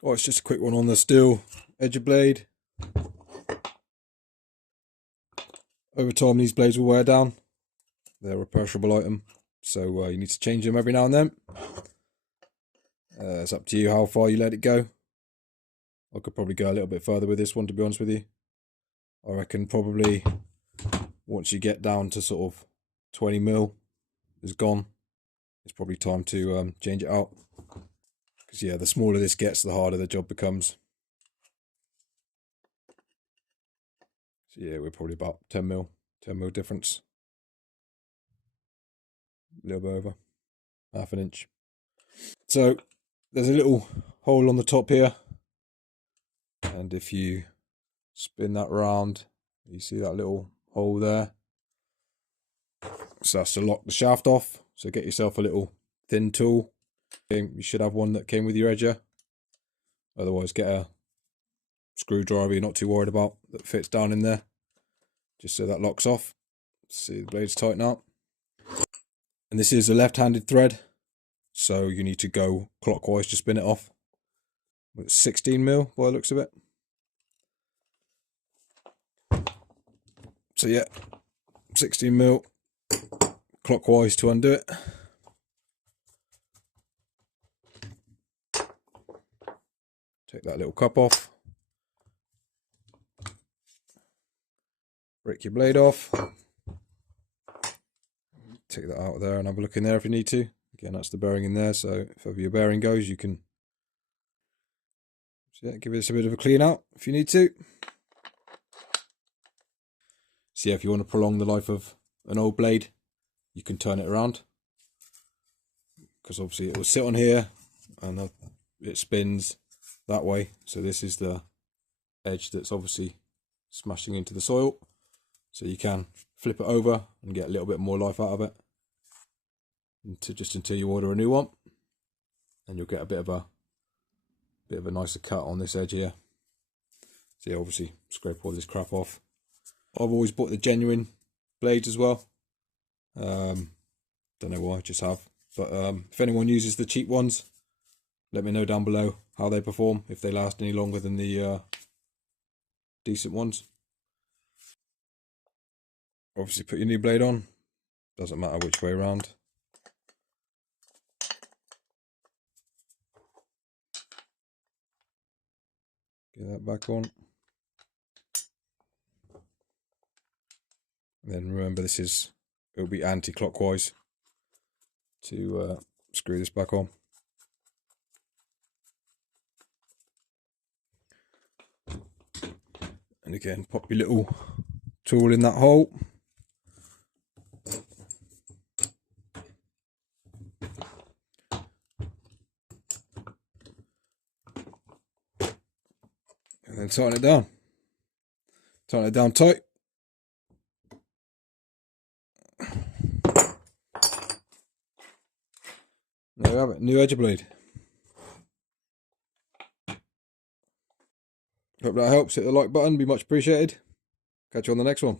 Oh, it's just a quick one on the STIHL edger blade. Over time these blades will wear down. They're a perishable item, so you need to change them every now and then. It's up to you how far you let it go. I could probably go a little bit further with this one, to be honest with you. I reckon probably once you get down to sort of 20 mil is gone, it's probably time to change it out. Because yeah, the smaller this gets, the harder the job becomes. So yeah, we're probably about 10 mil difference. A little bit over, half an inch. So there's a little hole on the top here, and if you spin that round, you see that little hole there. So that's to lock the shaft off. So get yourself a little thin tool. You should have one that came with your edger. Otherwise get a screwdriver you're not too worried about that fits down in there, just so that locks off. See the blades tighten up. And this is a left-handed thread, so you need to go clockwise to spin it off. It's 16 mil by the looks of it. So yeah, 16 mil clockwise to undo it. Take that little cup off. Break your blade off. Take that out of there and have a look in there if you need to. Again, that's the bearing in there, so if ever your bearing goes, you can give this a bit of a clean out if you need to. So yeah, if you want to prolong the life of an old blade, you can turn it around, because obviously it will sit on here and it spins that way. So this is the edge that's obviously smashing into the soil. So you can flip it over and get a little bit more life out of it, just until you order a new one, and you'll get a bit of a nicer cut on this edge here. So yeah, obviously scrape all this crap off. I've always bought the genuine blades as well. Don't know why, just have. But if anyone uses the cheap ones, let me know down below how they perform, if they last any longer than the decent ones. Obviously put your new blade on, doesn't matter which way around. Get that back on. And then remember, it'll be anti-clockwise to screw this back on. And again, pop your little tool in that hole. And then tighten it down. Tighten it down tight. There we have it, new edger blade. Hope that helps. Hit the like button, be much appreciated. Catch you on the next one.